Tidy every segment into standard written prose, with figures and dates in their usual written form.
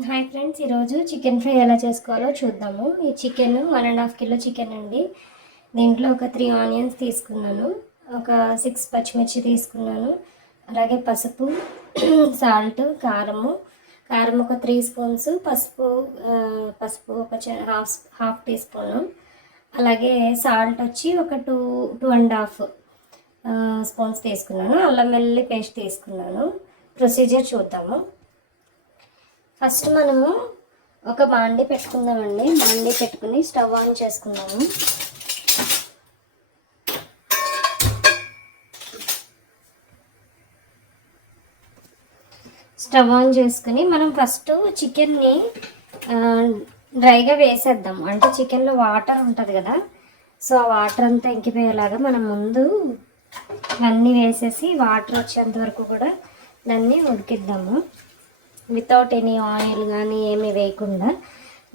Hi friends, ఈరోజు chicken fry ఎలా చేసుకోవాలో చూద్దాము. ఈ చికెన్ 1.5 కిలో చికెన్ అండి. దీంట్లో ఒక 3 ఆనియన్స్ తీసుకున్నాను, ఒక 6 పచ్చిమిర్చి తీసుకున్నాను, అలాగే పసుపు, సాల్ట్, కారం ఒక 3 స్పూన్స్, పసుపు ఒక హాఫ్ టీ స్పూను, అలాగే సాల్ట్ వచ్చి ఒక 2.5 స్పూన్స్ తీసుకున్నాను. అల్లం వెల్లుల్లి పేస్ట్ తీసుకున్నాను. ప్రొసీజర్ చూద్దాము. ఫస్ట్ మనము ఒక బాండి పెట్టుకుందామండి. బాండి పెట్టుకుని స్టవ్ ఆన్ చేసుకుందాము. స్టవ్ ఆన్ చేసుకుని మనం ఫస్ట్ చికెన్ని డ్రైగా వేసేద్దాం. అంటే చికెన్లో వాటర్ ఉంటుంది కదా, సో ఆ వాటర్ అంతా ఇంకిపోయేలాగా మనం ముందు అన్నీ వేసేసి వాటర్ వచ్చేంత వరకు కూడా దాన్ని ఉడికిద్దాము. వితౌట్ ఎనీ ఆయిల్ కానీ ఏమి వేయకుండా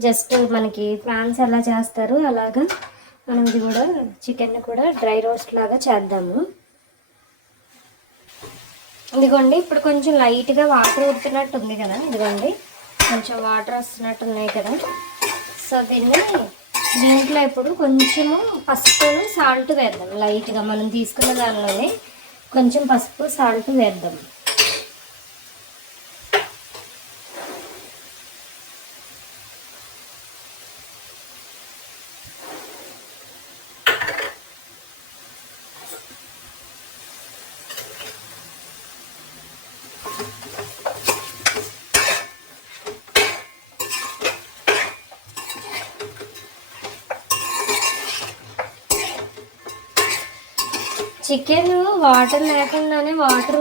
జస్ట్ మనకి ఫ్రాన్స్ ఎలా చేస్తారు అలాగా మనం ఇది కూడా చికెన్ని కూడా డ్రై రోస్ట్ లాగా చేద్దాము. ఇదిగోండి, ఇప్పుడు కొంచెం లైట్గా వాటర్ ఉడుతున్నట్టు ఉంది కదా, ఇదిగోండి కొంచెం వాటర్ వస్తున్నట్టు ఉన్నాయి కదా. సో దీంట్లో ఇప్పుడు కొంచెము పసుపు సాల్ట్ వేద్దాం. లైట్గా మనం తీసుకున్న దానిలోనే కొంచెం పసుపు సాల్ట్ వేద్దాం. చికెన్ వాటర్ లేకుండానే వాటర్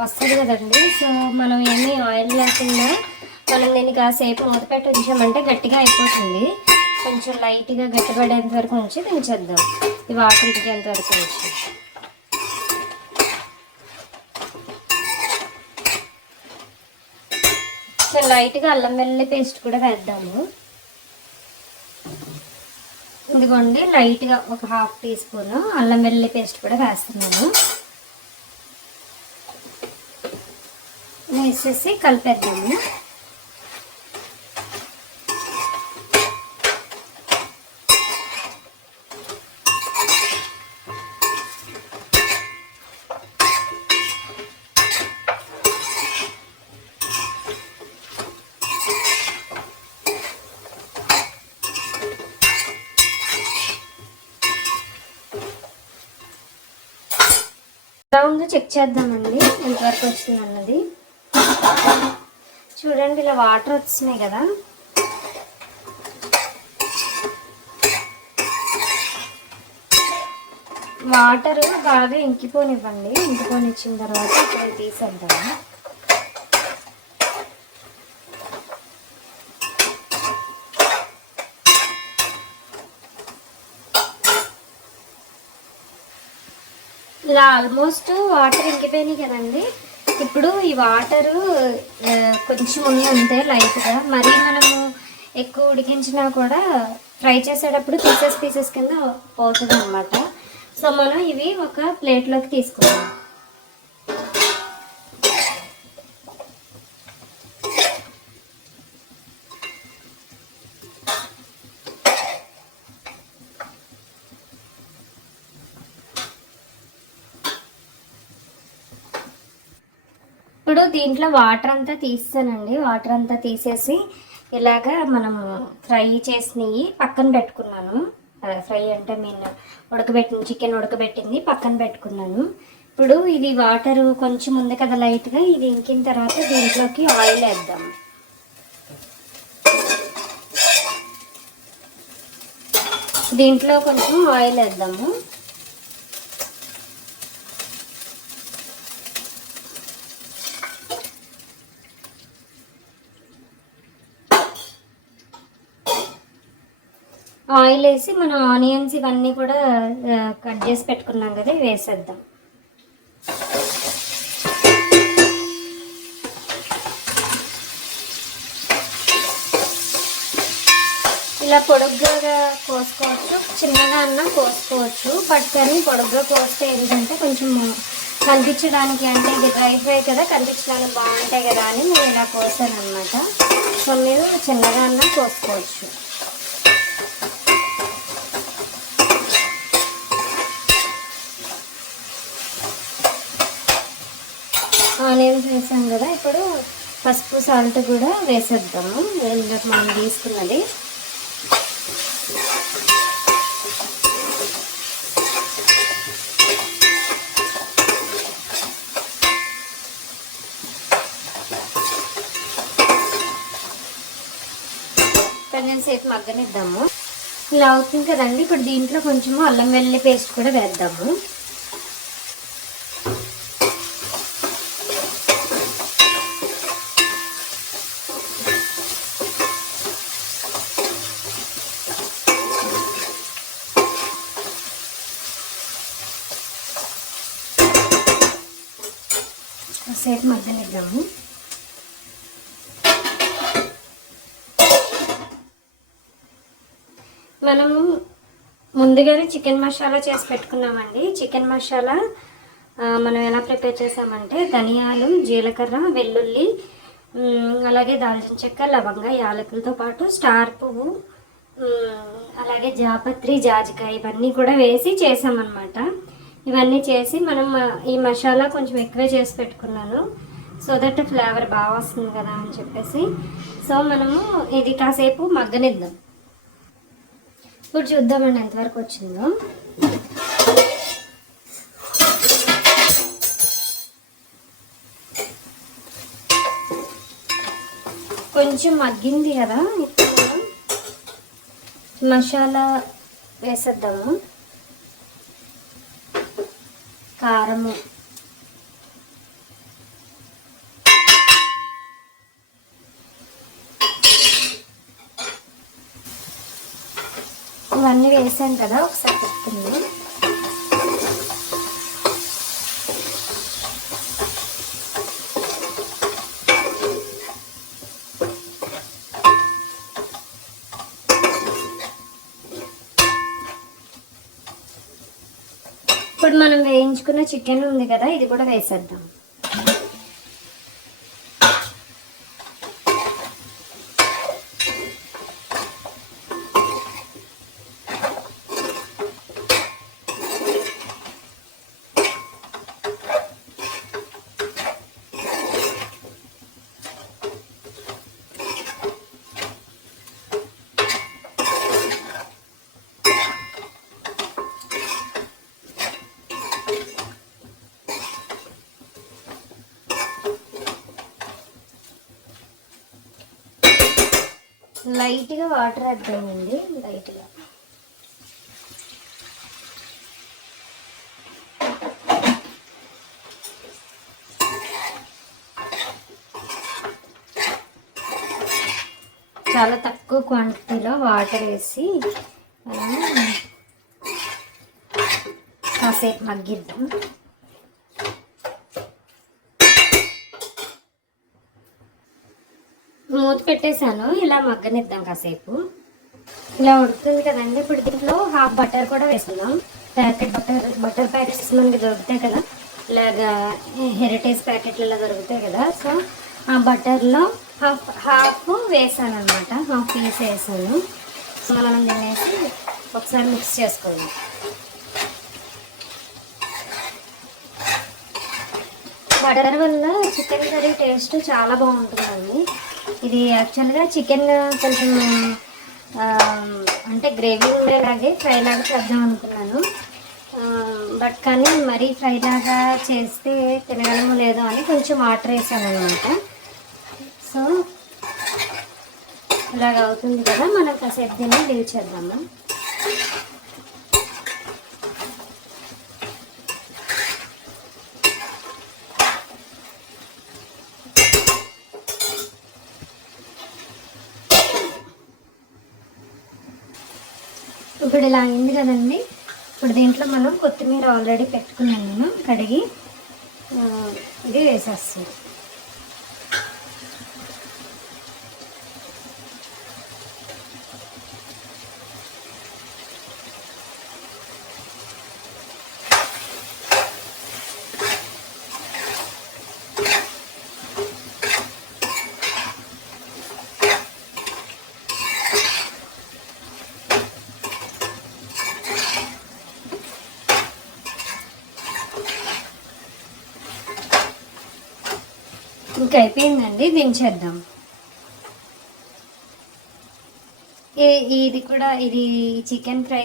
వస్తుంది కదండి. సో మనం ఏమీ ఆయిల్ లేకుండా మనం దీన్ని కాసేపు మూత పెట్టి ఉంచామంటే గట్టిగా అయిపోతుంది. కొంచెం లైట్గా గట్టిపడేంత వరకు ఉంచి దించేద్దాం. ఈ వాటర్ ఇంకేంత వరకు ఉంచి లైట్గా అల్లం వెల్లుల్లి పేస్ట్ కూడా వేద్దాము. ఇదిగోండి, లైట్గా ఒక హాఫ్ టీ స్పూన్ అల్లం వెల్లుల్లి పేస్ట్ కూడా వేస్తున్నాను. వేసేసి కలిపేద్దాము. ఉందో చెక్ చేద్దామండి ఎంతవరకు వచ్చింది అన్నది. చూడండి, ఇలా వాటర్ వస్తున్నాయి కదా. వాటర్ బాగా ఇంకిపోనివ్వండి. ఇంకిపోనిచ్చిన తర్వాత ఇక్కడ తీసేద్దాము. ఇలా ఆల్మోస్ట్ వాటర్ ఇంకిపోయినాయి కదండి. ఇప్పుడు ఈ వాటరు కొంచెం ఉందంటే లైట్గా, మరీ మనము ఎక్కువ ఉడికించినా కూడా ఫ్రై చేసేటప్పుడు పీసెస్ కింద పోతుంది అన్నమాట. సో మనం ఇవి ఒక ప్లేట్లోకి తీసుకుందాం. ఇప్పుడు దీంట్లో వాటర్ అంతా తీస్తానండి. వాటర్ అంతా తీసేసి ఇలాగా మనము ఫ్రై చేసినవి పక్కన పెట్టుకున్నాను. ఫ్రై అంటే చికెన్ ఉడకబెట్టింది పక్కన పెట్టుకున్నాను. ఇప్పుడు ఇది వాటర్ కొంచెం ఉంది కదా లైట్గా, ఇది ఇంకిన తర్వాత దీంట్లోకి ఆయిల్ వేద్దాం. దీంట్లో కొంచెం ఆయిల్ వేద్దాము. ఆయిల్ వేసి మనం ఆనియన్స్ ఇవన్నీ కూడా కట్ చేసి పెట్టుకున్నాం కదా, వేసేద్దాం. ఇలా పొడుగ్గా కోసుకోవచ్చు, చిన్నగా అన్నా కోసుకోవచ్చు. బట్ కానీ పొడుగ్గా కోస్తే ఏంటంటే కొంచెం కనిపించడానికి, అంటే ఇది డ్రై ఫ్రై కదా, కనిపించడానికి బాగుంటాయి కదా అని నేను ఇలా కోసాను అనమాట. సో మీరు చిన్నగా అన్నా కోసుకోవచ్చు. ఆనియన్స్ వేసాం కదా, ఇప్పుడు పసుపు సాల్ట్ కూడా వేసేద్దాము. ఇందాక మనం తీసుకున్నది. కొంచెం సేపు మగ్గనిద్దాము. ఇలా అవుతుంది కదండి. ఇప్పుడు దీంట్లో కొంచెము అల్లం వెల్లుల్లి పేస్ట్ కూడా వేద్దాము. సేపు మగ్గనిద్దాము. మనము ముందుగానే చికెన్ మసాలా చేసి పెట్టుకున్నామండి. చికెన్ మసాలా మనం ఎలా ప్రిపేర్ చేసామంటే ధనియాలు, జీలకర్ర, వెల్లుల్లి, అలాగే దాల్చిన చెక్క, లవంగ, యాలకులతో పాటు స్టార్ పువ్వు, అలాగే జాపత్రి, జాజికాయ ఇవన్నీ కూడా వేసి చేసామన్నమాట. ఇవన్నీ చేసి మనం ఈ మసాలా కొంచెం ఎక్కువే చేసి పెట్టుకున్నాను, సో దట్ ఫ్లేవర్ బాగా వస్తుంది కదా అని చెప్పేసి. సో మనము ఇది కాసేపు మగ్గనిద్దాం. ఇప్పుడు చూద్దామండి ఎంతవరకు వచ్చిందో. కొంచెం మగ్గింది కదా, ఇప్పుడు మసాలా వేసేద్దాము. కారము, ఇవన్నీ వేసాం కదా, ఒకసారి పెట్టుకుందాం. ఇప్పుడు మనం వేయించుకున్న చికెన్ ఉంది కదా, ఇది కూడా వేసేద్దాం. లైట్గా వాటర్ వేద్దామండి. లైట్గా చాలా తక్కువ క్వాంటిటీలో వాటర్ వేసి కాసేపు మగ్గిద్దాం. మూత పెట్టేశాను, ఇలా మగ్గనిద్దాం కాసేపు. ఇలా ఉడుకుతుంది కదండి. ఇప్పుడు దీంట్లో హాఫ్ బటర్ కూడా వేసుకుందాం. ప్యాకెట్ బటర్ ప్యాకెట్స్ మనకి దొరుకుతాయి కదా, ఇలాగా హెరిటేజ్ ప్యాకెట్లు ఇలా దొరుకుతాయి కదా. సో ఆ బటర్లో హాఫ్ వేసాను అనమాట, హాఫ్ పీస్ వేసాను. సో మనం తినేసి ఒకసారి మిక్స్ చేసుకుందాం. బటర్ వల్ల చికెన్ కర్రీ టేస్ట్ చాలా బాగుంటుందండి. ఇది యాక్చువల్గా చికెన్ కొంచెం అంటే గ్రేవీ ఉండేలాగే ఫ్రై లాగా చేద్దాం అనుకున్నాను, బట్ కానీ మరీ ఫ్రై లాగా చేస్తే తినగలమో లేదో అని కొంచెం వాటర్ వేసాను అనమాట. సో ఇలాగ అవుతుంది కదా, మనం కాసేపు దీన్ని లీవ్ చేద్దాము. ఇప్పుడు ఇలా అయింది కదండి. ఇప్పుడు దీంట్లో మనం కొత్తిమీర ఆల్రెడీ పెట్టుకున్నాను నేను కడిగి, ఇది వేసేస్తాను. ఇంకా అయిపోయిందండి, దించేద్దాం. ఇది కూడా ఇది చికెన్ ఫ్రై